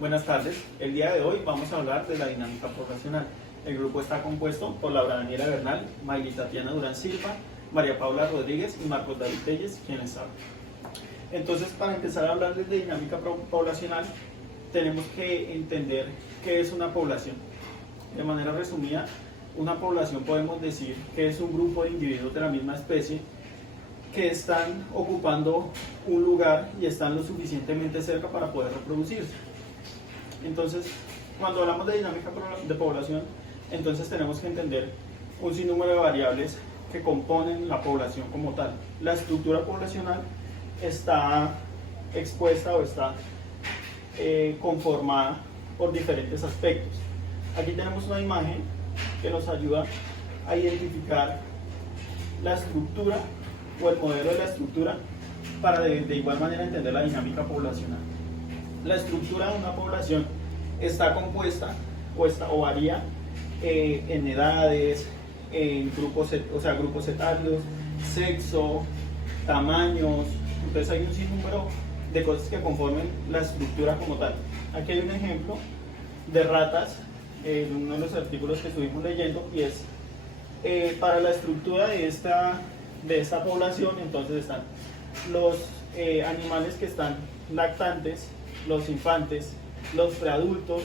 Buenas tardes, el día de hoy vamos a hablar de la dinámica poblacional. El grupo está compuesto por Laura Daniela Bernal, Mayli Tatiana Durán Silva, María Paula Rodríguez y Marcos David Telles, quienes saben. Entonces, para empezar a hablar de dinámica poblacional, tenemos que entender qué es una población. De manera resumida, una población podemos decir que es un grupo de individuos de la misma especie que están ocupando un lugar y están lo suficientemente cerca para poder reproducirse. Entonces, cuando hablamos de dinámica de población, entonces tenemos que entender un sinnúmero de variables que componen la población como tal. La estructura poblacional está expuesta o está conformada por diferentes aspectos. Aquí tenemos una imagen que nos ayuda a identificar la estructura o el modelo de la estructura para de igual manera entender la dinámica poblacional. La estructura de una población está compuesta o varía en edades, en grupos etarios, sexo, tamaños. Entonces hay un sinnúmero de cosas que conforman la estructura como tal. Aquí hay un ejemplo de ratas en uno de los artículos que estuvimos leyendo, y es para la estructura de esta población. Entonces están los animales que están lactantes, los infantes, los preadultos,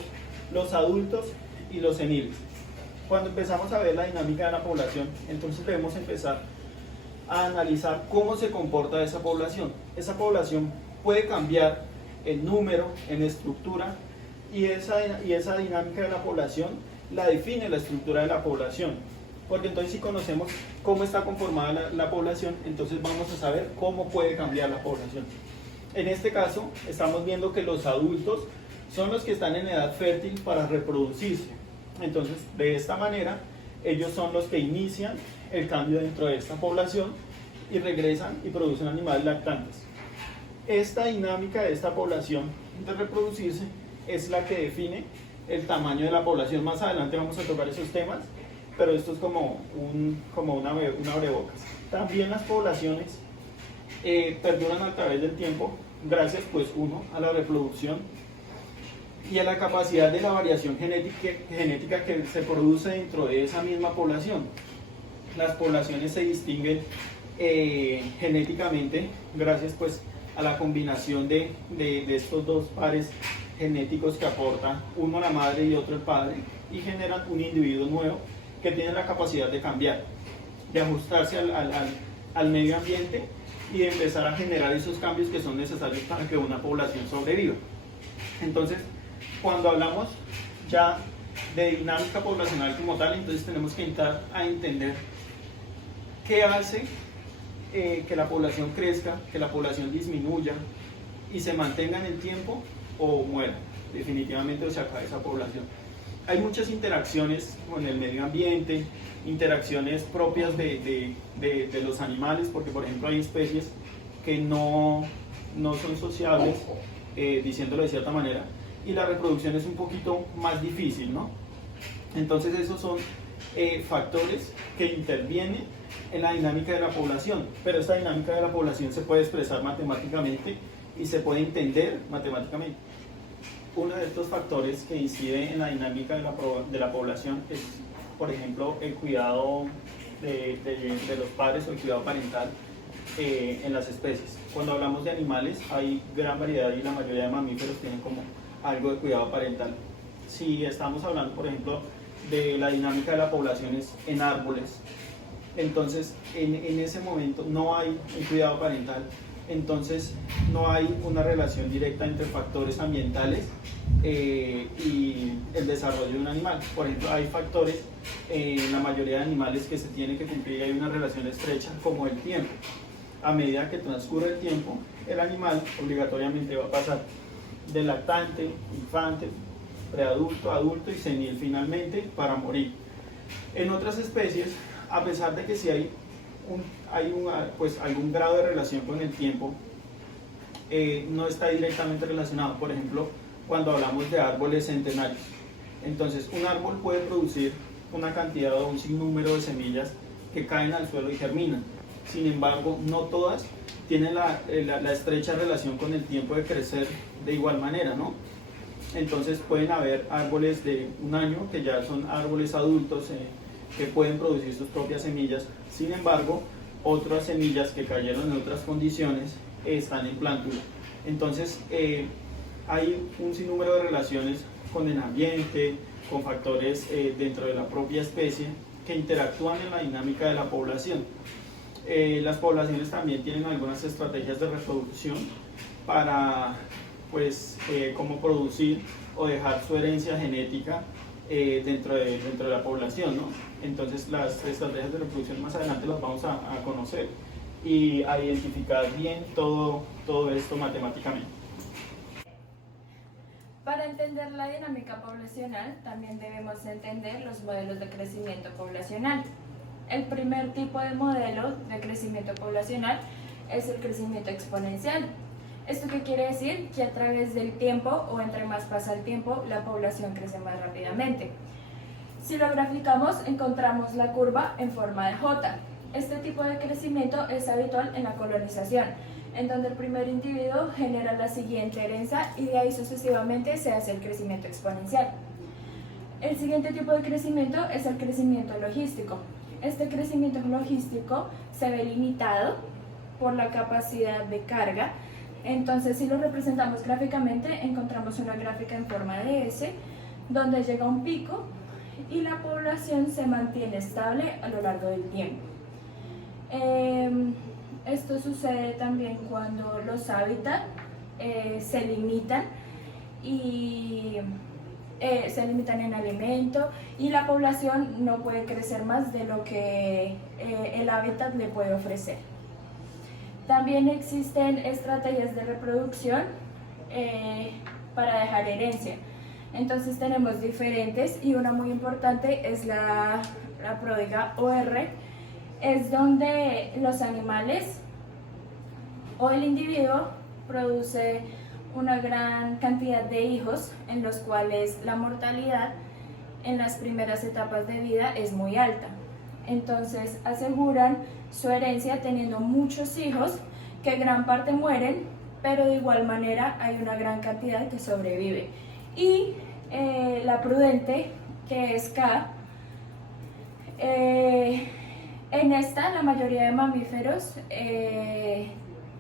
los adultos y los seniles. Cuando empezamos a ver la dinámica de la población, entonces debemos empezar a analizar cómo se comporta esa población. Esa población puede cambiar en número, en estructura, y esa dinámica de la población la define la estructura de la población. Porque entonces, si conocemos cómo está conformada la población, entonces vamos a saber cómo puede cambiar la población. En este caso, estamos viendo que los adultos son los que están en edad fértil para reproducirse. Entonces, de esta manera, ellos son los que inician el cambio dentro de esta población y regresan y producen animales lactantes. Esta dinámica de esta población de reproducirse es la que define el tamaño de la población. Más adelante vamos a tocar esos temas, pero esto es como una abrebocas. También las poblaciones perduran a través del tiempo, gracias pues a la reproducción y a la capacidad de la variación genética que se produce dentro de esa misma población. Las poblaciones se distinguen genéticamente gracias pues a la combinación de estos dos pares genéticos que aporta uno la madre y otro el padre, y generan un individuo nuevo que tiene la capacidad de cambiar, de ajustarse al medio ambiente y de empezar a generar esos cambios que son necesarios para que una población sobreviva. Entonces, cuando hablamos ya de dinámica poblacional como tal, entonces tenemos que entrar a entender qué hace que la población crezca, que la población disminuya y se mantenga en el tiempo o muera definitivamente o se acabe esa población. Hay muchas interacciones con el medio ambiente, interacciones propias de los animales, porque por ejemplo hay especies que no son sociables, diciéndolo de cierta manera, y la reproducción es un poquito más difícil, ¿no? Entonces esos son factores que intervienen en la dinámica de la población, pero esta dinámica de la población se puede expresar matemáticamente y se puede entender matemáticamente. Uno de estos factores que incide en la dinámica de la población es, por ejemplo, el cuidado de los padres o el cuidado parental en las especies. Cuando hablamos de animales, hay gran variedad y la mayoría de mamíferos tienen como algo de cuidado parental. Si estamos hablando, por ejemplo, de la dinámica de la población en árboles, entonces en ese momento no hay un cuidado parental. Entonces no hay una relación directa entre factores ambientales y el desarrollo de un animal. Por ejemplo, hay factores en la mayoría de animales que se tiene que cumplir, hay una relación estrecha como el tiempo. A medida que transcurre el tiempo, el animal obligatoriamente va a pasar de lactante, infante, preadulto, adulto y senil finalmente para morir. En otras especies, a pesar de que sí hay algún grado de relación con el tiempo, no está directamente relacionado. Por ejemplo, cuando hablamos de árboles centenarios, entonces un árbol puede producir una cantidad o un sinnúmero de semillas que caen al suelo y germinan. Sin embargo, no todas tienen la estrecha relación con el tiempo de crecer de igual manera, ¿no? Entonces pueden haber árboles de un año que ya son árboles adultos que pueden producir sus propias semillas. Sin embargo, otras semillas que cayeron en otras condiciones están en plántula. Entonces hay un sinnúmero de relaciones con el ambiente, con factores dentro de la propia especie que interactúan en la dinámica de la población. Las poblaciones también tienen algunas estrategias de reproducción para cómo producir o dejar su herencia genética dentro de la población, ¿no? Entonces las estrategias de reproducción más adelante las vamos a conocer y a identificar bien todo esto matemáticamente. Para entender la dinámica poblacional, también debemos entender los modelos de crecimiento poblacional. El primer tipo de modelo de crecimiento poblacional es el crecimiento exponencial. ¿Esto qué quiere decir? Que a través del tiempo o entre más pasa el tiempo, la población crece más rápidamente. Si lo graficamos, encontramos la curva en forma de J. Este tipo de crecimiento es habitual en la colonización, en donde el primer individuo genera la siguiente herencia y de ahí sucesivamente se hace el crecimiento exponencial. El siguiente tipo de crecimiento es el crecimiento logístico. Este crecimiento logístico se ve limitado por la capacidad de carga. Entonces, si lo representamos gráficamente, encontramos una gráfica en forma de S, donde llega un pico y la población se mantiene estable a lo largo del tiempo. Esto sucede también cuando los hábitats se limitan en alimento y la población no puede crecer más de lo que el hábitat le puede ofrecer. También existen estrategias de reproducción para dejar herencia. Entonces tenemos diferentes y una muy importante es la pródiga OR, es donde los animales o el individuo produce una gran cantidad de hijos en los cuales la mortalidad en las primeras etapas de vida es muy alta. Entonces aseguran su herencia teniendo muchos hijos que gran parte mueren, pero de igual manera hay una gran cantidad que sobrevive. Y la prudente, que es K, en esta la mayoría de mamíferos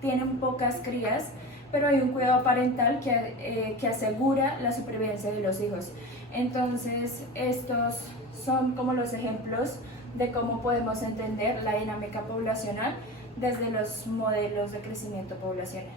tienen pocas crías, pero hay un cuidado parental que asegura la supervivencia de los hijos. Entonces estos son como los ejemplos de cómo podemos entender la dinámica poblacional desde los modelos de crecimiento poblacional.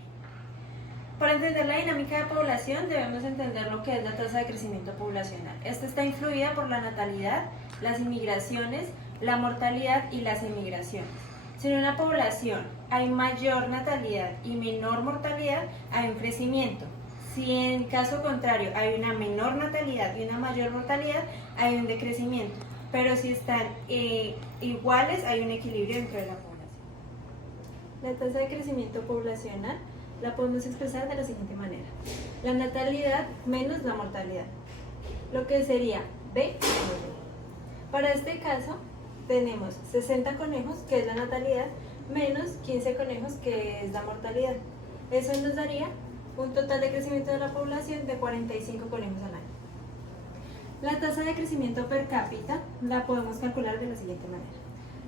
Para entender la dinámica de población debemos entender lo que es la tasa de crecimiento poblacional. Esta está influida por la natalidad, las inmigraciones, la mortalidad y las emigraciones. Si en una población hay mayor natalidad y menor mortalidad, hay un crecimiento. Si en caso contrario hay una menor natalidad y una mayor mortalidad, hay un decrecimiento. Pero si están iguales, hay un equilibrio dentro de la población. La tasa de crecimiento poblacional la podemos expresar de la siguiente manera: la natalidad menos la mortalidad, lo que sería B menos B. Para este caso tenemos 60 conejos, que es la natalidad, menos 15 conejos, que es la mortalidad. Eso nos daría un total de crecimiento de la población de 45 conejos al año. La tasa de crecimiento per cápita la podemos calcular de la siguiente manera: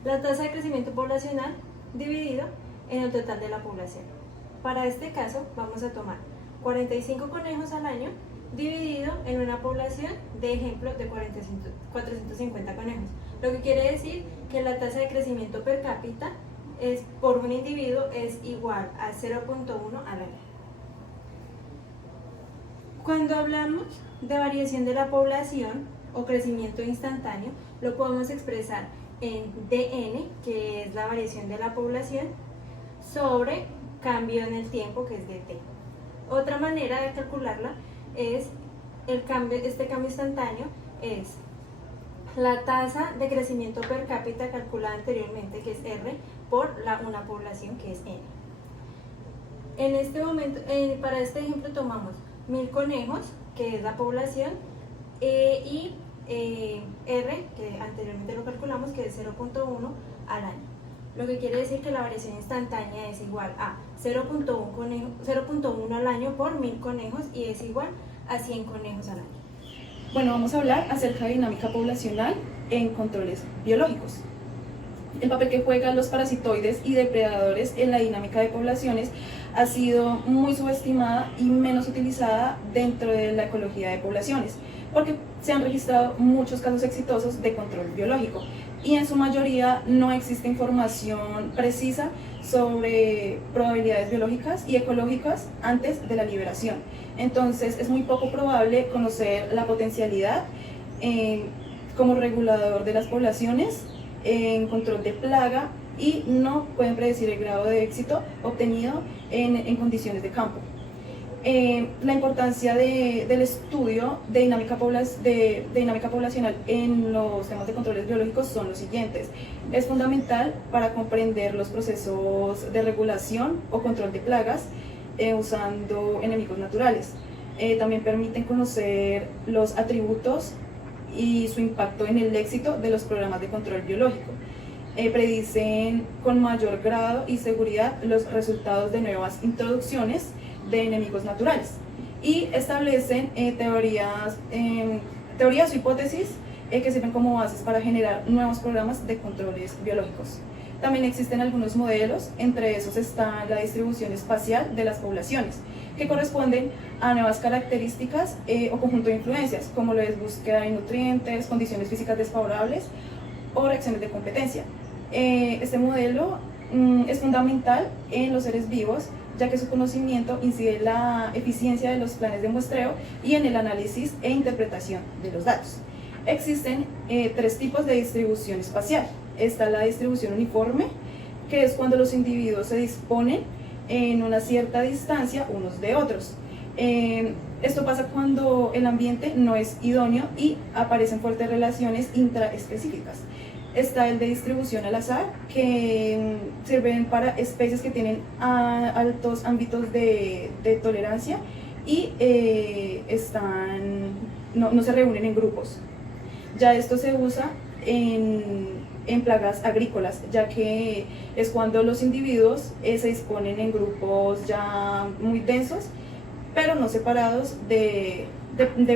la tasa de crecimiento poblacional dividido en el total de la población. Para este caso vamos a tomar 45 conejos al año dividido en una población de ejemplo de 450 conejos, lo que quiere decir que la tasa de crecimiento per cápita por un individuo es igual a 0.1 al año. Cuando hablamos de variación de la población o crecimiento instantáneo, lo podemos expresar en dn, que es la variación de la población, sobre cambio en el tiempo, que es dt. Otra manera de calcularla es este cambio instantáneo es la tasa de crecimiento per cápita calculada anteriormente, que es R, por una población, que es N. En este momento, para este ejemplo tomamos 1000 conejos, que es la población, y R, que anteriormente lo calculamos, que es 0.1 al año. lo que quiere decir que la variación instantánea es igual a 0.1 al año por 1000 conejos y es igual a 100 conejos al año. Bueno, vamos a hablar acerca de dinámica poblacional en controles biológicos. El papel que juegan los parasitoides y depredadores en la dinámica de poblaciones ha sido muy subestimada y menos utilizada dentro de la ecología de poblaciones, porque se han registrado muchos casos exitosos de control biológico y en su mayoría no existe información precisa sobre probabilidades biológicas y ecológicas antes de la liberación. Entonces es muy poco probable conocer la potencialidad como regulador de las poblaciones en control de plaga y no pueden predecir el grado de éxito obtenido en condiciones de campo. La importancia del estudio de dinámica poblacional en los temas de controles biológicos son los siguientes. Es fundamental para comprender los procesos de regulación o control de plagas usando enemigos naturales. También permiten conocer los atributos y su impacto en el éxito de los programas de control biológico. Predicen con mayor grado y seguridad los resultados de nuevas introducciones de enemigos naturales y establecen teorías o hipótesis que sirven como bases para generar nuevos programas de controles biológicos. También existen algunos modelos, entre esos está la distribución espacial de las poblaciones, que corresponden a nuevas características o conjunto de influencias, como lo es búsqueda de nutrientes, condiciones físicas desfavorables o reacciones de competencia. Este modelo es fundamental en los seres vivos, ya que su conocimiento incide en la eficiencia de los planes de muestreo y en el análisis e interpretación de los datos. Existen tres tipos de distribución espacial. Está la distribución uniforme, que es cuando los individuos se disponen en una cierta distancia unos de otros. Esto pasa cuando el ambiente no es idóneo y aparecen fuertes relaciones intraespecíficas. Está el de distribución al azar, que sirven para especies que tienen altos ámbitos de tolerancia y no se reúnen en grupos. Ya esto se usa en plagas agrícolas, ya que es cuando los individuos se disponen en grupos ya muy densos, pero no separados de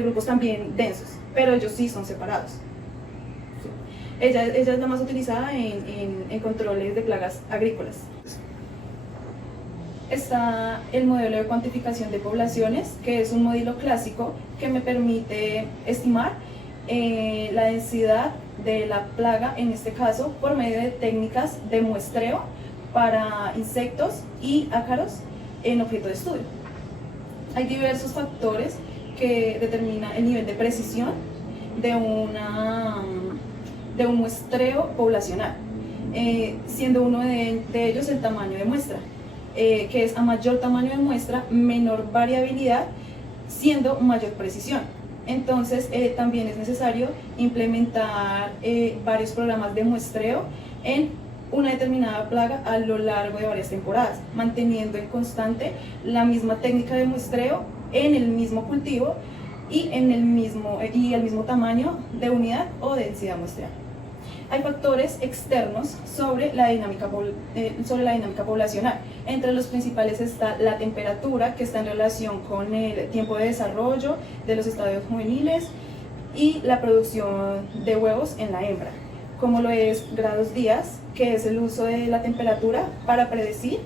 grupos también densos, pero ellos sí son separados. Ella es la más utilizada en controles de plagas agrícolas. Está el modelo de cuantificación de poblaciones, que es un modelo clásico que me permite estimar la densidad de la plaga, en este caso por medio de técnicas de muestreo para insectos y ácaros en objeto de estudio. Hay diversos factores que determinan el nivel de precisión de un muestreo poblacional, siendo uno de ellos el tamaño de muestra, que es a mayor tamaño de muestra, menor variabilidad, siendo mayor precisión. Entonces también es necesario implementar varios programas de muestreo en una determinada plaga a lo largo de varias temporadas, manteniendo en constante la misma técnica de muestreo en el mismo cultivo y el mismo tamaño de unidad o densidad muestreal. Hay factores externos sobre la dinámica poblacional. Entre los principales está la temperatura, que está en relación con el tiempo de desarrollo de los estadios juveniles, y la producción de huevos en la hembra, como lo es grados días, que es el uso de la temperatura para predecir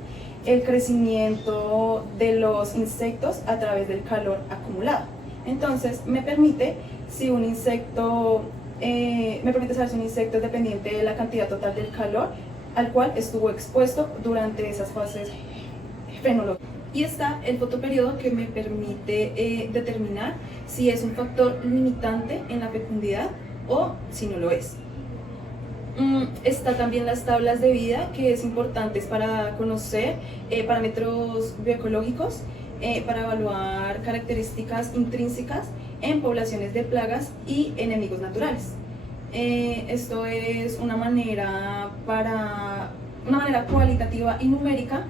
el crecimiento de los insectos a través del calor acumulado. Entonces me permite saber si un insecto es dependiente de la cantidad total del calor al cual estuvo expuesto durante esas fases fenológicas. Y está el fotoperiodo, que me permite determinar si es un factor limitante en la fecundidad o si no lo es. Está también las tablas de vida, que es importante para conocer parámetros bioecológicos, para evaluar características intrínsecas en poblaciones de plagas y enemigos naturales. Esto es una manera cualitativa y numérica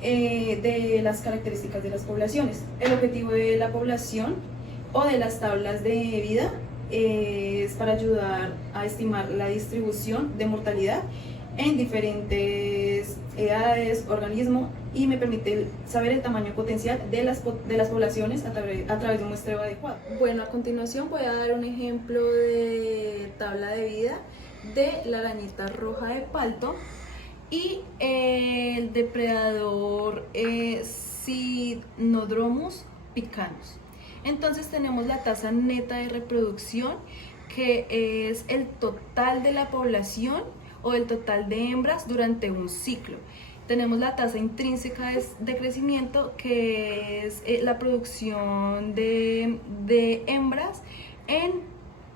de las características de las poblaciones. El objetivo de la población o de las tablas de vida es para ayudar a estimar la distribución de mortalidad en diferentes edades, organismos, y me permite saber el tamaño potencial de las poblaciones a través de un muestreo adecuado. Bueno, a continuación voy a dar un ejemplo de tabla de vida de la arañita roja de palto y el depredador Cynodromus picanus. Entonces tenemos la tasa neta de reproducción, que es el total de la población o el total de hembras durante un ciclo. Tenemos la tasa intrínseca de crecimiento, que es la producción de hembras en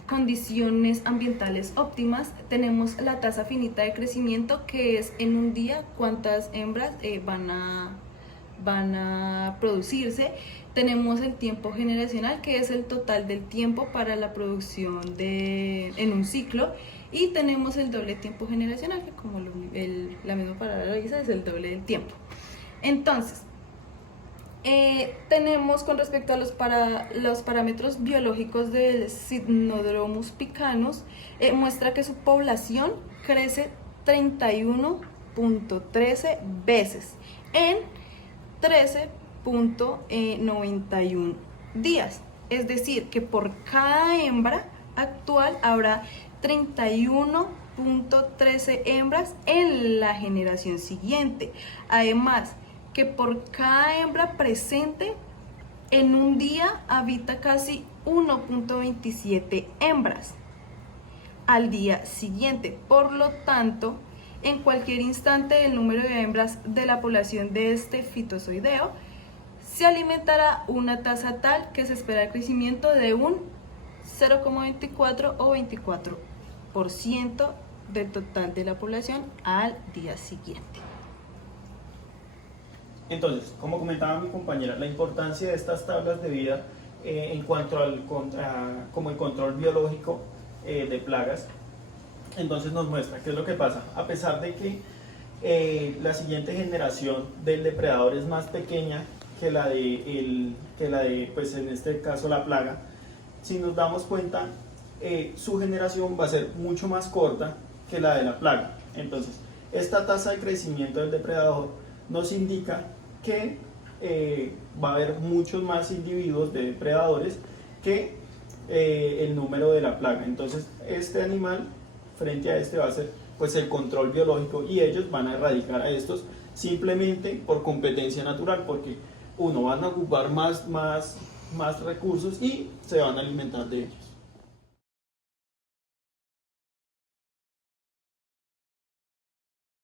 condiciones ambientales óptimas. Tenemos la tasa finita de crecimiento, que es en un día cuántas hembras van a producirse. Tenemos el tiempo generacional, que es el total del tiempo para la producción en un ciclo. Y tenemos el doble tiempo generacional, que como la misma palabra lo dice, es el doble del tiempo. Entonces, tenemos con respecto a los parámetros biológicos del Cynodromus picanus, muestra que su población crece 31.13 veces en 13.91 días. Es decir, que por cada hembra actual habrá 31.13 hembras en la generación siguiente. Además, que por cada hembra presente en un día habita casi 1.27 hembras al día siguiente. Por lo tanto, en cualquier instante el número de hembras de la población de este fitozoideo se alimentará una tasa tal que se espera el crecimiento de un 0,24 o 24% del total de la población al día siguiente. Entonces, como comentaba mi compañera, la importancia de estas tablas de vida en cuanto al como el control biológico de plagas, entonces nos muestra qué es lo que pasa. A pesar de que la siguiente generación del depredador es más pequeña que la de pues en este caso la plaga, si nos damos cuenta, su generación va a ser mucho más corta que la de la plaga. Entonces, esta tasa de crecimiento del depredador nos indica que va a haber muchos más individuos de depredadores que el número de la plaga. Entonces, este animal frente a este va a ser pues el control biológico, y ellos van a erradicar a estos simplemente por competencia natural, porque uno, van a ocupar más recursos y se van a alimentar de ellos.